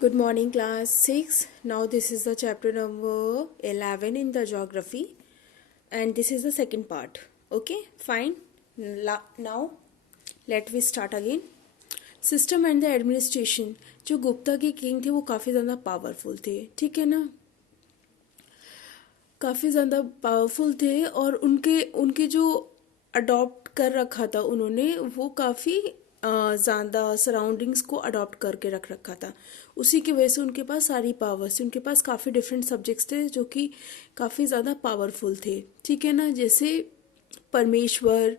Good morning, class 6. Now, this is the chapter number 11 in the geography, and this is the second part. Okay, fine. Now, let we start again. System and the administration. जो गुप्ता के king थे वो काफ़ी ज़्यादा powerful थे, ठीक है ना। काफ़ी ज़्यादा पावरफुल थे और उनके उनके जो अडॉप्ट कर रखा था उन्होंने, वो काफ़ी ज़्यादा सराउंडिंग्स को अडॉप्ट करके रख रखा था। उसी की वजह से उनके पास सारी पावर्स थी, उनके पास काफ़ी डिफरेंट सब्जेक्ट्स थे जो कि काफ़ी ज़्यादा पावरफुल थे, ठीक है ना। जैसे परमेश्वर,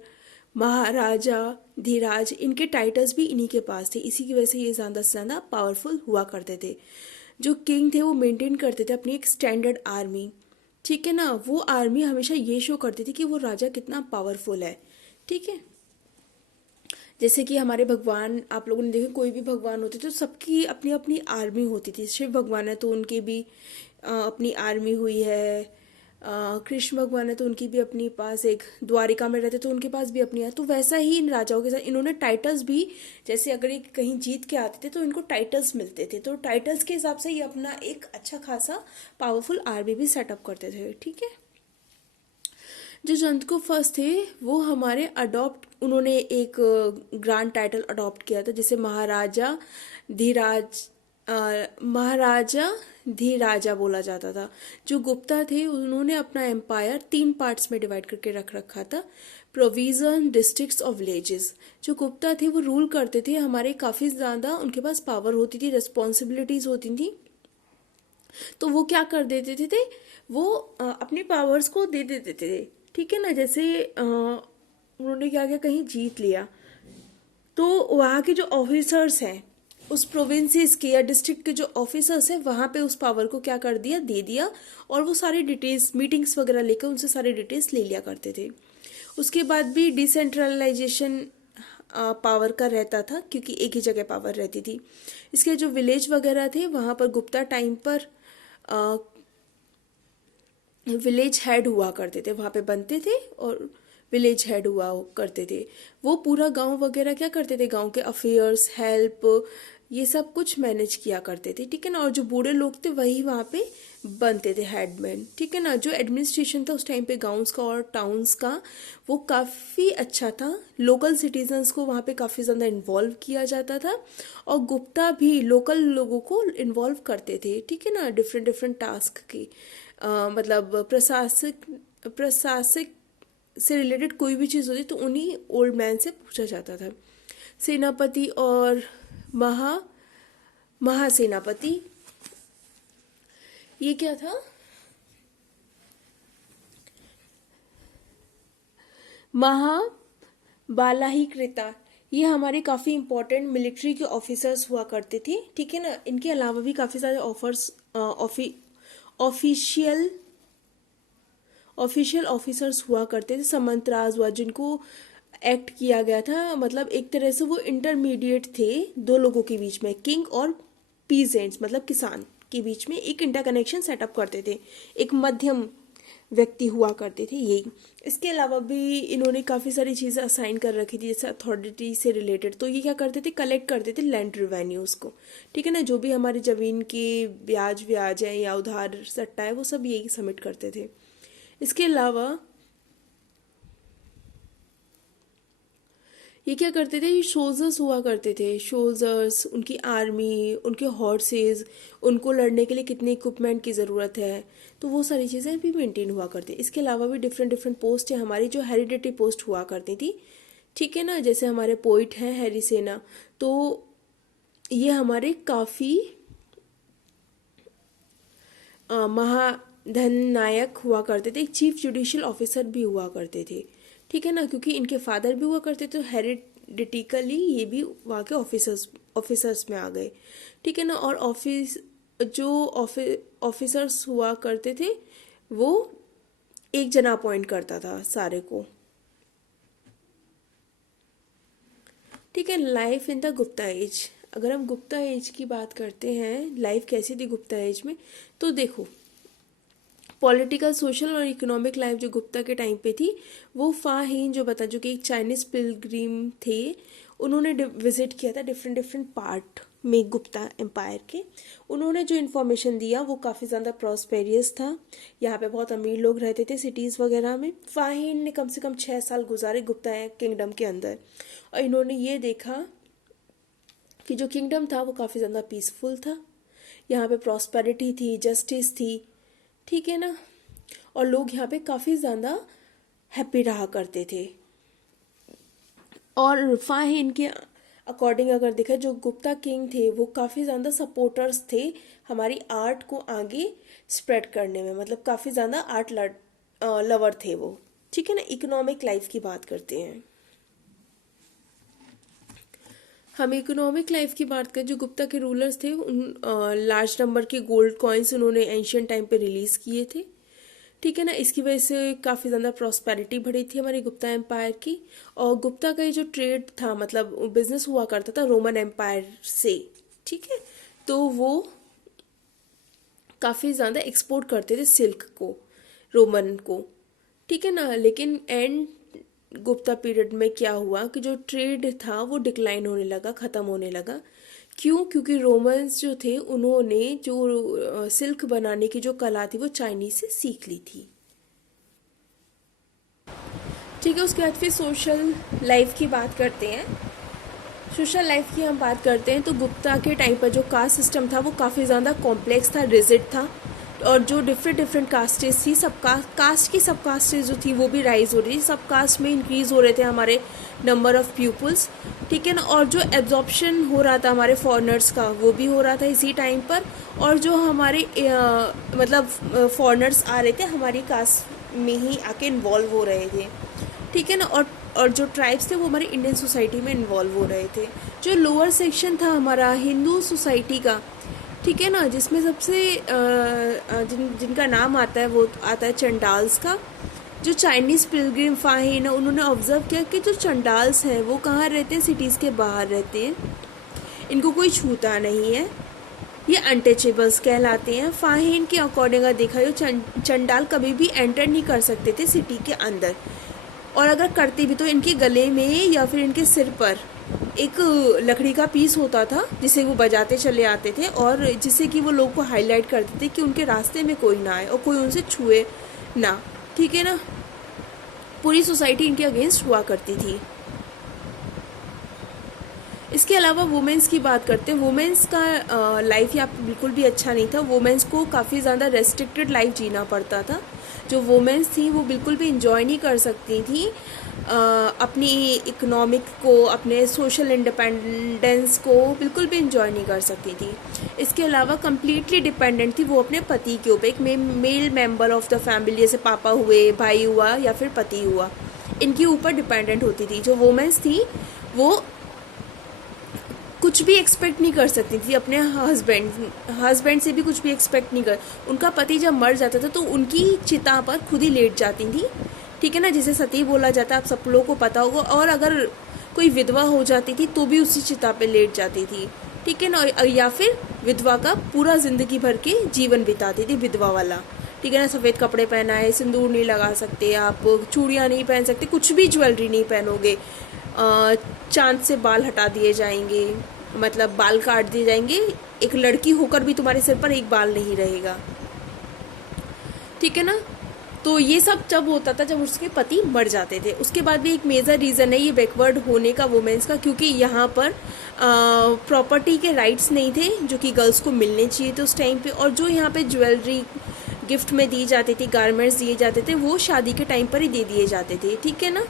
महाराजा, धीराज, इनके टाइटल्स भी इन्हीं के पास थे। इसी की वजह से ये ज़्यादा से ज़्यादा पावरफुल हुआ करते थे। जो किंग थे वो मेंटेन करते थे अपनी एक स्टैंडर्ड आर्मी, ठीक है ना। वो आर्मी हमेशा ये शो करती थी कि वो राजा कितना पावरफुल है, ठीक है। जैसे कि हमारे भगवान, आप लोगों ने देखे कोई भी भगवान होते तो सबकी अपनी अपनी आर्मी होती थी। शिव भगवान है तो उनकी भी अपनी आर्मी हुई है। कृष्ण भगवान है तो उनकी भी अपनी पास एक, द्वारिका में रहते तो उनके पास भी अपनी है। तो वैसा ही इन राजाओं के साथ इन्होंने टाइटल्स भी, जैसे अगर ये कहीं जीत के आते थे तो इनको टाइटल्स मिलते थे, तो टाइटल्स के हिसाब से ये अपना एक अच्छा खासा पावरफुल आर्मी भी सेटअप करते थे, ठीक है। जो जंतको फर्स्ट थे वो हमारे अडॉप्ट, उन्होंने एक ग्रांड टाइटल अडॉप्ट किया था, जैसे महाराजा धीराज, महाराजा धीराजा बोला जाता था। जो गुप्ता थे उन्होंने अपना एम्पायर 3 पार्ट्स में डिवाइड करके रख रखा था, प्रोविजन, डिस्ट्रिक्ट्स और विलेजेस। जो गुप्ता थे वो रूल करते थे हमारे, काफ़ी ज़्यादा उनके पास पावर होती थी, रिस्पॉन्सिबिलिटीज़ होती थी। तो वो क्या कर देते थे, वो अपने पावर्स को दे देते थे, ठीक है ना। जैसे उन्होंने क्या किया, कहीं जीत लिया तो वहाँ के जो ऑफिसर्स हैं उस प्रोविंसेस के या डिस्ट्रिक्ट के जो ऑफिसर्स हैं वहाँ पे उस पावर को क्या कर दिया, दे दिया। और वो सारी डिटेल्स, मीटिंग्स वगैरह लेकर उनसे सारी डिटेल्स ले लिया करते थे। उसके बाद भी डिसेंट्रलाइजेशन पावर का रहता था, क्योंकि एक ही जगह पावर रहती थी। इसके जो विलेज वगैरह थे वहाँ पर गुप्ता टाइम पर विलेज हेड हुआ करते थे, वहाँ पे बनते थे और विलेज हेड हुआ करते थे। वो पूरा गांव वगैरह क्या करते थे, गांव के अफेयर्स, हेल्प, ये सब कुछ मैनेज किया करते थे, ठीक है ना। और जो बूढ़े लोग थे वही वहाँ पे बनते थे हेडमैन, ठीक है ना। जो एडमिनिस्ट्रेशन था उस टाइम पे गांव्स का और टाउन्स का, वो काफ़ी अच्छा था। लोकल सिटीजन्स को वहाँ पे काफ़ी ज़्यादा इन्वॉल्व किया जाता था और गुप्ता भी लोकल लोगों को इन्वॉल्व करते थे, ठीक है ना, डिफरेंट डिफरेंट टास्क की। मतलब प्रशासक प्रशासक से रिलेटेड कोई भी चीज़ होती तो उन्हीं ओल्ड मैन से पूछा जाता था। सेनापति और महा महासेनापति, ये क्या था, महा बालाही कृता, ये हमारे काफ़ी इंपॉर्टेंट मिलिट्री के ऑफिसर्स हुआ करते थे, ठीक है ना। इनके अलावा भी काफ़ी सारे ऑफिशियल ऑफिशियल ऑफिसर्स हुआ करते थे। समंतराज हुआ, जिनको एक्ट किया गया था, मतलब एक तरह से वो इंटरमीडिएट थे दो लोगों के बीच में, किंग और पीजेंट्स मतलब किसान के बीच में एक इंटरकनेक्शन सेटअप करते थे, एक मध्यम व्यक्ति हुआ करते थे यही। इसके अलावा भी इन्होंने काफ़ी सारी चीज़ें असाइन कर रखी थी, जैसे अथॉरिटी से रिलेटेड। तो ये क्या करते थे, कलेक्ट करते थे लैंड रिवेन्यूज़ को, ठीक है ना। जो भी हमारी ज़मीन की ब्याज व्याज है या उधार सट्टा है वो सब यही सबमिट करते थे। इसके अलावा ये क्या करते थे, ये सोल्जर्स हुआ करते थे। सोल्जर्स, उनकी आर्मी, उनके हॉर्सेस, उनको लड़ने के लिए कितने इक्विपमेंट की ज़रूरत है, तो वो सारी चीज़ें भी मेंटेन हुआ करती। इसके अलावा भी डिफरेंट डिफरेंट पोस्ट है हमारी, जो हेरिडिटी पोस्ट हुआ करती थी, ठीक है ना। जैसे हमारे पोइट हैं हैरी सेना, तो ये हमारे काफ़ी महाधन नायक हुआ करते थे। एक चीफ जुडिशियल ऑफिसर भी हुआ करते थे, ठीक है ना, क्योंकि इनके फादर भी हुआ करते थे, हेरिडिटिकली ये भी वहाँ के ऑफिसर्स में आ गए, ठीक है ना। और जो ऑफिसर्स हुआ करते थे वो एक जना अपॉइंट करता था सारे को, ठीक है। Life in the Gupta age, अगर हम गुप्ता एज की बात करते हैं, लाइफ कैसी थी गुप्ता एज में, तो देखो पॉलिटिकल, सोशल और इकोनॉमिक लाइफ जो गुप्ता के टाइम पे थी वो फाहीन, जो जो कि एक चाइनीज पिलग्रिम थे, उन्होंने विजिट किया था डिफरेंट डिफरेंट पार्ट, में गुप्ता एम्पायर के। उन्होंने जो इन्फॉर्मेशन दिया वो काफ़ी ज़्यादा प्रॉस्पेरियस था। यहाँ पे बहुत अमीर लोग रहते थे सिटीज़ वगैरह में। फाहिन ने कम से कम 6 साल गुजारे गुप्ता किंगडम के अंदर, और इन्होंने ये देखा कि जो किंगडम था वो काफ़ी ज़्यादा पीसफुल था। यहाँ पे प्रॉस्पेरिटी थी, जस्टिस थी, ठीक है ना, और लोग यहाँ पे काफ़ी ज़्यादा हैप्पी रहा करते थे। और फाहिन के अकॉर्डिंग अगर देखा, जो गुप्ता किंग थे वो काफ़ी ज़्यादा सपोर्टर्स थे हमारी आर्ट को आगे स्प्रेड करने में, मतलब काफ़ी ज़्यादा आर्ट लवर थे वो, ठीक है ना। इकोनॉमिक लाइफ की बात करते हैं हम। इकोनॉमिक लाइफ की बात करें, जो गुप्ता के रूलर्स थे उन लार्ज नंबर के गोल्ड कॉइन्स उन्होंने एंशियंट टाइम पे रिलीज़ किए थे, ठीक है ना। इसकी वजह से काफ़ी ज़्यादा प्रॉस्पेरिटी बढ़ी थी हमारी गुप्ता एम्पायर की। और गुप्ता का ये जो ट्रेड था, मतलब बिजनेस हुआ करता था रोमन एम्पायर से, ठीक है, तो वो काफ़ी ज़्यादा एक्सपोर्ट करते थे सिल्क को, रोमन को, ठीक है ना। लेकिन एंड गुप्ता पीरियड में क्या हुआ कि जो ट्रेड था वो डिक्लाइन होने लगा, ख़त्म होने लगा। क्यों? क्योंकि रोमन्स जो थे उन्होंने जो सिल्क बनाने की जो कला थी वो चाइनीज से सीख ली थी, ठीक है। उसके बाद फिर सोशल लाइफ की बात करते हैं। सोशल लाइफ की हम बात करते हैं तो गुप्ता के टाइम पर जो कास्ट सिस्टम था वो काफ़ी ज़्यादा कॉम्प्लेक्स था, रिजिड था, और जो डिफरेंट कास्टेज थी, सब कास्ट की सब कास्टेज जो थी वो भी राइज हो रही थी। सब कास्ट में इंक्रीज हो रहे थे हमारे नंबर ऑफ पीपल्स, ठीक है ना। और जो एब्जॉर्प्शन हो रहा था हमारे फॉरेनर्स का वो भी हो रहा था इसी टाइम पर। और जो हमारे मतलब फॉरेनर्स आ रहे थे हमारी कास्ट में ही आके इन्वॉल्व हो रहे थे, ठीक है ना। और जो ट्राइब्स थे वो हमारी इंडियन सोसाइटी में इन्वॉल्व हो रहे थे। जो लोअर सेक्शन था हमारा हिंदू सोसाइटी का, ठीक है ना, जिसमें सबसे जिनका नाम आता है वो आता है चंडाल्स का। जो चाइनीज़ पिलग्रिम फाहिन है उन्होंने ऑब्जर्व किया कि जो चंडाल्स हैं वो कहाँ रहते हैं, सिटीज़ के बाहर रहते हैं, इनको कोई छूता नहीं है, ये अनटचेबल्स कहलाते हैं। फाहिन के अकॉर्डिंग अगर देखा जाए चंडाल कभी भी एंटर नहीं कर सकते थे सिटी के अंदर, और अगर करते भी तो इनके गले में या फिर इनके सिर पर एक लकड़ी का पीस होता था जिसे वो बजाते चले आते थे, और जिससे कि वो लोग को हाईलाइट करते थे कि उनके रास्ते में कोई ना आए और कोई उनसे छुए ना, ठीक है ना। पूरी सोसाइटी इनके अगेंस्ट हुआ करती थी। इसके अलावा वुमेंस की बात करते हैं। वुमेंस का लाइफ यहाँ बिल्कुल भी अच्छा नहीं था। वुमेंस को काफ़ी ज़्यादा रेस्ट्रिक्टेड लाइफ जीना पड़ता था। जो वुमेंस थी वो बिल्कुल भी इंजॉय नहीं कर सकती थी अपनी इकोनॉमिक को, अपने सोशल इंडिपेंडेंस को बिल्कुल भी इंजॉय नहीं कर सकती थी। इसके अलावा कम्प्लीटली डिपेंडेंट थी वो अपने पति के ऊपर, एक male member of the family, जैसे पापा हुए, भाई हुआ या फिर पति हुआ, इनके ऊपर डिपेंडेंट होती थी। जो वुमेंस थी वो कुछ भी एक्सपेक्ट नहीं कर सकती थी अपने हस्बैंड से भी कुछ भी एक्सपेक्ट नहीं कर। उनका पति जब मर जाता था तो उनकी चिता पर खुद ही लेट जाती थी, ठीक है ना, जिसे सती बोला जाता है, आप सब लोगों को पता होगा। और अगर कोई विधवा हो जाती थी तो भी उसी चिता पे लेट जाती थी, ठीक है ना, या फिर विधवा का पूरा जिंदगी भर के जीवन बिताती थी विधवा वाला, ठीक है ना। सफ़ेद कपड़े पहनाए, सिंदूर नहीं लगा सकते आप, चूड़ियाँ नहीं पहन सकते, कुछ भी ज्वेलरी नहीं पहनोगे, चांद से बाल हटा दिए जाएंगे, मतलब बाल काट दिए जाएंगे, एक लड़की होकर भी तुम्हारे सिर पर एक बाल नहीं रहेगा, ठीक है ना। तो ये सब जब होता था जब उसके पति मर जाते थे। उसके बाद भी एक मेजर रीज़न है ये बैकवर्ड होने का वुमेन्स का, क्योंकि यहाँ पर प्रॉपर्टी के राइट्स नहीं थे जो कि गर्ल्स को मिलने चाहिए थे उस टाइम पे। और जो यहाँ पे ज्वेलरी गिफ्ट में दी जाती थी, गारमेंट्स दिए जाते थे, वो शादी के टाइम पर ही दे दिए जाते थे, ठीक है ना।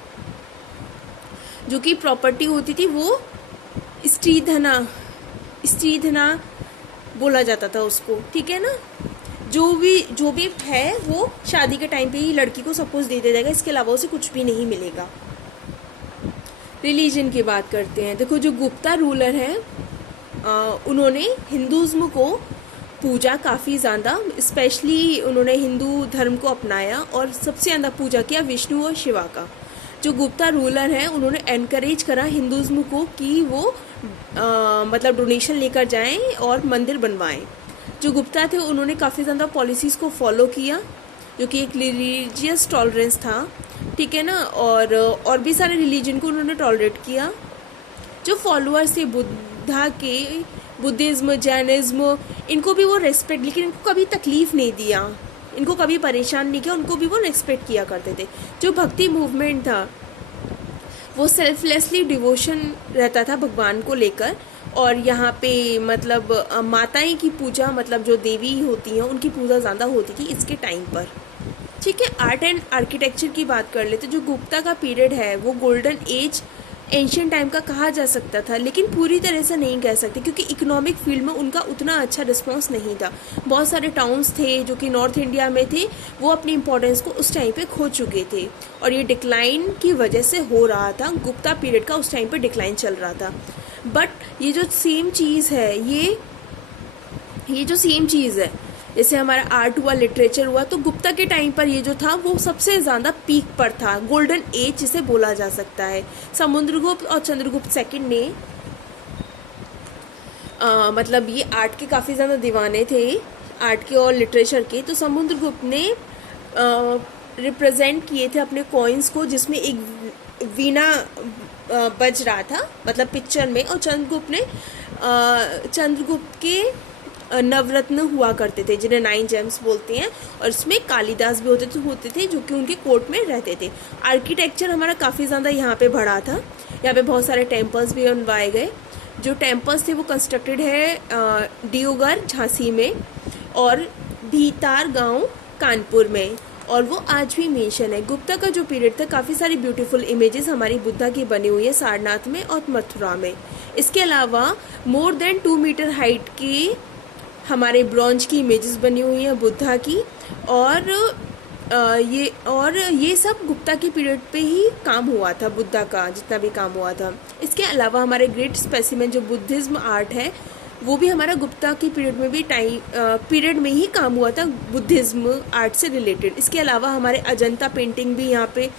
जो कि प्रॉपर्टी होती थी वो स्त्रीधना बोला जाता था उसको, ठीक है ना। जो भी है वो शादी के टाइम पे ही लड़की को सब कुछ दे दिया जाएगा, इसके अलावा उसे कुछ भी नहीं मिलेगा। रिलीजन की बात करते हैं। देखो जो गुप्ता रूलर हैं उन्होंने हिंदुज़्म को पूजा काफ़ी ज़्यादा, स्पेशली उन्होंने हिंदू धर्म को अपनाया और सबसे ज़्यादा पूजा किया विष्णु और शिवा का। जो गुप्ता रूलर हैं उन्होंने एनकरेज करा हिंदुज़्म को कि वो मतलब डोनेशन लेकर जाएं और मंदिर बनवाएं। जो गुप्ता थे उन्होंने काफ़ी ज़्यादा पॉलिसीज़ को फॉलो किया, जो कि एक रिलीजियस टॉलरेंस था, ठीक है ना। और भी सारे रिलीजन को उन्होंने टॉलरेट किया। जो फॉलोअर्स थे बुद्धा के बुद्धिज़्म, जैनिज़्म, इनको भी वो रेस्पेक्ट, लेकिन इनको कभी तकलीफ़ नहीं दिया, इनको कभी परेशान नहीं किया, उनको भी वो रेस्पेक्ट किया करते थे। जो भक्ति मूवमेंट था वो सेल्फलेसली डिवोशन रहता था भगवान को लेकर, और यहाँ पे मतलब माताएं की पूजा, मतलब जो देवी होती हैं उनकी पूजा ज़्यादा होती थी इसके टाइम पर। ठीक है, आर्ट एंड आर्किटेक्चर की बात कर लेते। जो गुप्ता का पीरियड है वो गोल्डन एज एंशियंट टाइम का कहा जा सकता था, लेकिन पूरी तरह से नहीं कह सकते क्योंकि इकोनॉमिक फील्ड में उनका उतना अच्छा रिस्पांस नहीं था। बहुत सारे टाउन्स थे जो कि नॉर्थ इंडिया में थे, वो अपनी इंपॉर्टेंस को उस टाइम पे खो चुके थे, और ये डिक्लाइन की वजह से हो रहा था। गुप्ता पीरियड का उस टाइम पे डिक्लाइन चल रहा था। बट ये जो सेम चीज़ है, ये जो सेम चीज़ है, जैसे हमारा आर्ट हुआ, लिटरेचर हुआ, तो गुप्ता के टाइम पर ये जो था वो सबसे ज़्यादा पीक पर था, गोल्डन एज जिसे बोला जा सकता है। समुद्रगुप्त और चंद्रगुप्त सेकंड ने मतलब ये आर्ट के काफ़ी ज़्यादा दीवाने थे, आर्ट के और लिटरेचर के। तो समुद्रगुप्त ने रिप्रेजेंट किए थे अपने कॉइन्स को जिसमें एक वीणा बज रहा था, मतलब पिक्चर में, और चंद्रगुप्त के नवरत्न हुआ करते थे जिन्हें 9 जेम्स बोलते हैं, और इसमें कालिदास भी होते थे जो कि उनके कोर्ट में रहते थे। आर्किटेक्चर हमारा काफ़ी ज़्यादा यहाँ पे बढ़ा था, यहाँ पे बहुत सारे टेम्पल्स भी बनवाए गए। जो टेम्पल्स थे वो कंस्ट्रक्टेड है डियोगर झांसी में और भीतार गांव कानपुर में, और वो आज भी मेंशन है। गुप्ता का जो पीरियड था, काफ़ी सारी ब्यूटीफुल इमेजेस हमारी बुद्धा की बनी हुई है सारनाथ में और मथुरा में। इसके अलावा मोर देन 2 मीटर हाइट की हमारे ब्रॉन्ज की इमेजेस बनी हुई हैं बुद्धा की, और ये सब गुप्ता के पीरियड पे ही काम हुआ था, बुद्धा का जितना भी काम हुआ था। इसके अलावा हमारे ग्रेट स्पेसिमेन जो बुद्धिज्म आर्ट है वो भी हमारा गुप्ता की पीरियड में ही काम हुआ था, बुद्धिज्म आर्ट से रिलेटेड। इसके अलावा हमारे अजंता पेंटिंग भी यहाँ पे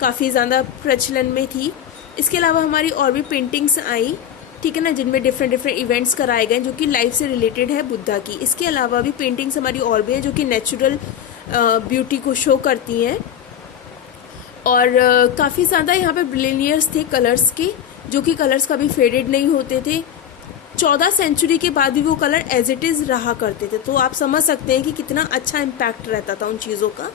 काफ़ी ज़्यादा प्रचलन में थी। इसके अलावा हमारी और भी पेंटिंग्स आई, ठीक है ना, जिनमें डिफरेंट इवेंट्स कराए गए जो कि लाइफ से रिलेटेड है बुद्धा की। इसके अलावा भी पेंटिंग्स हमारी और भी हैं जो कि नेचुरल ब्यूटी को शो करती हैं, और काफ़ी ज़्यादा यहाँ पे ब्रिलियंस थे कलर्स के, जो कि कलर्स कभी फेडेड नहीं होते थे। 14 सेंचुरी के बाद भी वो कलर एज इट इज़ रहा करते थे, तो आप समझ सकते हैं कि कितना अच्छा इम्पैक्ट रहता था उन चीज़ों का।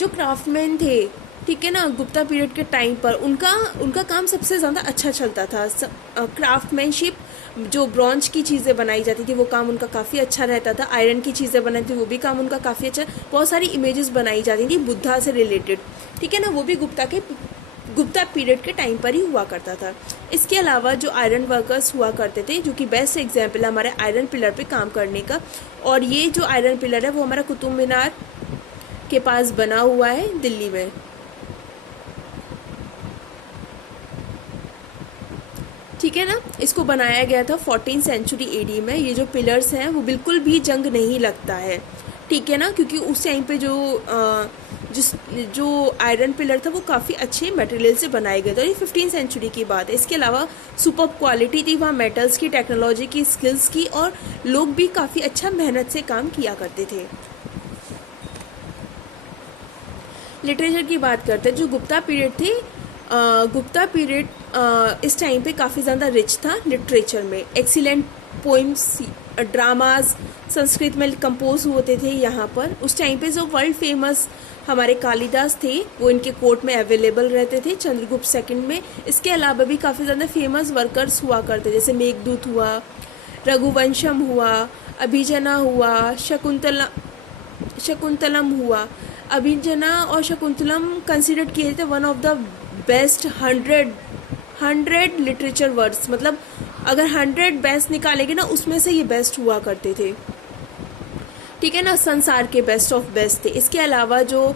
जो क्राफ्टमैन थे, ठीक है ना, गुप्ता पीरियड के टाइम पर उनका काम सबसे ज़्यादा अच्छा चलता था। क्राफ्टमैनशिप, जो ब्रॉन्ज की चीज़ें बनाई जाती थी वो काम उनका काफ़ी अच्छा रहता था। आयरन की चीज़ें बनाई थी वो भी काम उनका काफ़ी अच्छा। बहुत सारी इमेजेस बनाई जाती थी बुद्धा से रिलेटेड, ठीक है ना, वो भी गुप्ता पीरियड के टाइम पर ही हुआ करता था। इसके अलावा जो आयरन वर्कर्स हुआ करते थे, जो कि बेस्ट एग्जाम्पल है हमारे आयरन पिलर पे काम करने का, और ये जो आयरन पिलर है वो हमारा कुतुब मीनार के पास बना हुआ है दिल्ली में। ठीक है ना, इसको बनाया गया था 14 सेंचुरी एडी में। ये जो पिलर्स हैं वो बिल्कुल भी जंग नहीं लगता है, ठीक है ना, क्योंकि उस टाइम पे जो आयरन पिलर था वो काफ़ी अच्छे मटेरियल से बनाए गए थे, और ये 15 सेंचुरी की बात है। इसके अलावा सुपर क्वालिटी थी वहाँ मेटल्स की, टेक्नोलॉजी की, स्किल्स की, और लोग भी काफ़ी अच्छा मेहनत से काम किया करते थे। लिटरेचर की बात करते हैं, जो गुप्ता पीरियड थे, गुप्ता पीरियड इस टाइम पे काफ़ी ज़्यादा रिच था लिटरेचर में। एक्सीलेंट पोइम्स, ड्रामाज संस्कृत में कंपोज होते थे यहाँ पर। उस टाइम पे जो वर्ल्ड फेमस हमारे कालिदास थे वो इनके कोर्ट में अवेलेबल रहते थे चंद्रगुप्त सेकंड में। इसके अलावा भी काफ़ी ज़्यादा फेमस वर्कर्स हुआ करते, जैसे मेघदूत हुआ, रघुवंशम हुआ, अभिजना हुआ, शकुंतलम हुआ। अभिजना और शकुंतलम कंसिडर किए थे one of the best 100 literature words, मतलब अगर 100 बेस्ट निकालेंगे ना उसमें से ये बेस्ट हुआ करते थे, ठीक है ना, संसार के बेस्ट ऑफ बेस्ट थे। इसके अलावा जो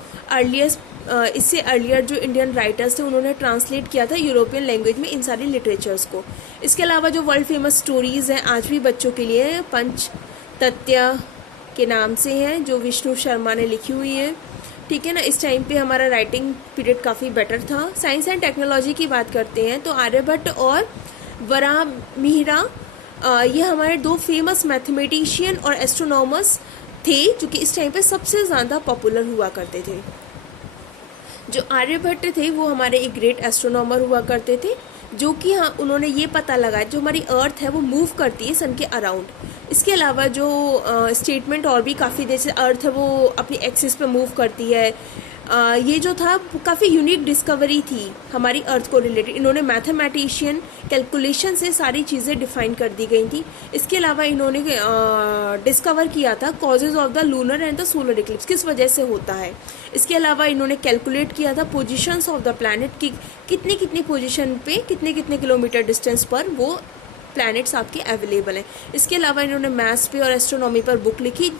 इससे अर्लियर जो इंडियन राइटर्स थे उन्होंने ट्रांसलेट किया था यूरोपियन लैंग्वेज में इन सारी लिटरेचर्स को। इसके अलावा जो वर्ल्ड फेमस स्टोरीज़ हैं आज भी बच्चों के लिए, पंचतत्य के नाम से हैं, जो विष्णु शर्मा ने लिखी हुई है, ठीक है ना। इस टाइम पे हमारा राइटिंग पीरियड काफ़ी बेटर था। साइंस एंड टेक्नोलॉजी की बात करते हैं तो आर्यभट्ट और वराहमिहिर ये हमारे 2 फेमस मैथमेटिशियन और एस्ट्रोनॉमर्स थे जो कि इस टाइम पे सबसे ज़्यादा पॉपुलर हुआ करते थे। जो आर्यभट्ट थे वो हमारे एक ग्रेट एस्ट्रोनॉमर हुआ करते थे, जो कि हाँ उन्होंने ये पता लगाया जो हमारी अर्थ है वो मूव करती है सन के अराउंड। इसके अलावा जो स्टेटमेंट और भी काफ़ी, जैसे अर्थ है वो अपनी एक्सिस पे मूव करती है, ये जो था काफ़ी यूनिक डिस्कवरी थी हमारी अर्थ को रिलेटेड। इन्होंने मैथमेटिशियन कैलकुलेशन से सारी चीज़ें डिफाइन कर दी गई थी। इसके अलावा इन्होंने डिस्कवर किया था causes of the lunar and the solar Eclipse, किस वजह से होता है। इसके अलावा इन्होंने कैलकुलेट किया था पोजिशंस ऑफ द प्लैनेट की कितनी कितनी पोजिशन पे कितने कितने किलोमीटर डिस्टेंस पर वो प्लैनेट्स आपके अवेलेबल हैं। इसके अलावा इन्होंने मैथ्स पे और एस्ट्रोनॉमी पर बुक लिखी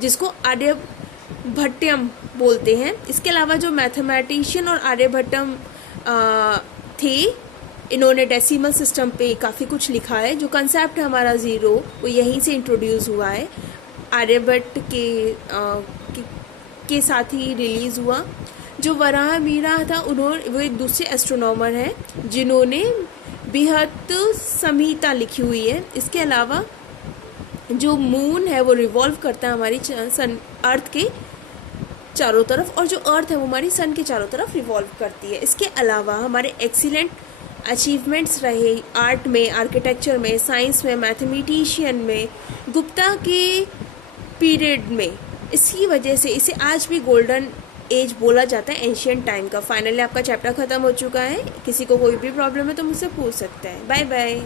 जिसको आर्यभट्टम बोलते हैं। इसके अलावा जो मैथमेटिशियन और आर्यभट्टम थे, इन्होंने डेसिमल सिस्टम पे काफ़ी कुछ लिखा है। जो कंसेप्ट है हमारा ज़ीरो वो यहीं से इंट्रोड्यूस हुआ है, आर्यभट्ट के साथ ही रिलीज़ हुआ। जो वराह मीरा था उन्होंने, वो एक दूसरे एस्ट्रोनॉमर हैं जिन्होंने बृहत संहिता लिखी हुई है। इसके अलावा जो मून है वो रिवॉल्व करता है हमारी सन अर्थ के चारों तरफ, और जो अर्थ है वो हमारी सन के चारों तरफ रिवॉल्व करती है। इसके अलावा हमारे एक्सीलेंट अचीवमेंट्स रहे आर्ट में, आर्किटेक्चर में, साइंस में, मैथमेटिशियन में, गुप्ता के पीरियड में। इसकी वजह से इसे आज भी गोल्डन एज बोला जाता है, एंशियंट टाइम का। फाइनली आपका चैप्टर ख़त्म हो चुका है। किसी को कोई भी प्रॉब्लम है तो मुझसे पूछ सकते हैं। Bye bye.